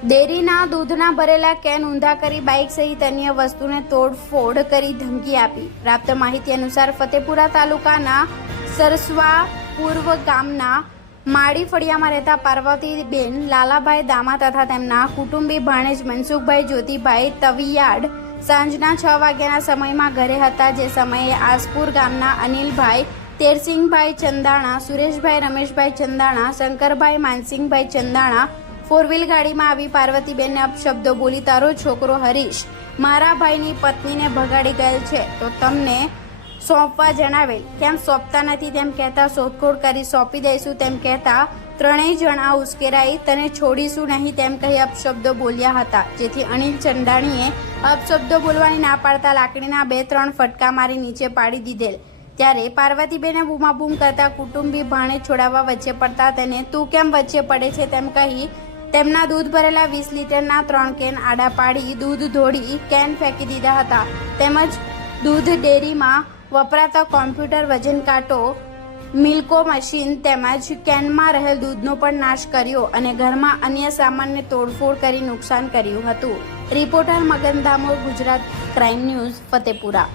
ડેરીના દૂધના ભરેલા કેન ઊંધા કરી બાઇક સહિત અન્ય વસ્તુને તોડફોડ કરી ધમકી આપી. પ્રાપ્ત માહિતી અનુસાર ફતેપુરા તાલુકાના સરસવા પૂર્વ ગામના માળી ફળિયામાં રહેતા પાર્વતીબેન લાલાભાઈ દામા તથા તેમના કુટુંબી ભાણેજ મનસુખભાઈ જ્યોતિભાઈ તવિયાડ સાંજના છ વાગ્યાના સમયમાં ઘરે હતા, જે સમયે આસપુર ગામના અનિલભાઈ તેરસિંહભાઈ ચંદાણા, સુરેશભાઈ રમેશભાઈ ચંદાણા, શંકરભાઈ માનસિંહભાઈ ચંદાણા ફોર વ્હીલ ગાડીમાં આવી પાર્વતીબેનને અપશબ્દો બોલી, તારો છોકરો હરીશ, મારા ભાઈની પત્નીને ભગાડી ગયેલ છે. તો તમને સોંપવા જણાવેલ. કેમ સોંપતા નથી? તેમ કહેતા શોધખોળ કરી સોંપી દઈશું. તેમ કહેતા ત્રણેય જણા ઉશ્કેરાઈ, તને છોડીશું નહીં, તેમ કહી અપશબ્દો બોલ્યા હતા. જેથી અનિલ ચંદાણીએ અપશબ્દો બોલવાની ના પાડતા લાકડીના બે, ત્રણ ફટકા મારી નીચે પાડી દીધેલ. ત્યારે પાર્વતીબેને બૂમાબૂમ કરતા કુટુંબી ભાણે છોડાવવા વચ્ચે પડતા તેને, તું કેમ વચ્ચે પડે છે? તેમ કહી તેમના દૂધ ભરેલા વીસ લીટરના ત્રણ કેન આડા પાડી દૂધ ધોળી કેન ફેંકી દીધા હતા. તેમજ દૂધ ડેરીમાં વપરાતા કોમ્પ્યુટર વજન કાંટો, મિલ્કો મશીન તેમજ કેનમાં રહેલ દૂધનો પણ નાશ કર્યો અને ઘરમાં અન્ય સામાનને તોડફોડ કરી નુકસાન કર્યું હતું. Reporter Magan Damor Gujarat crime news, Fatepura.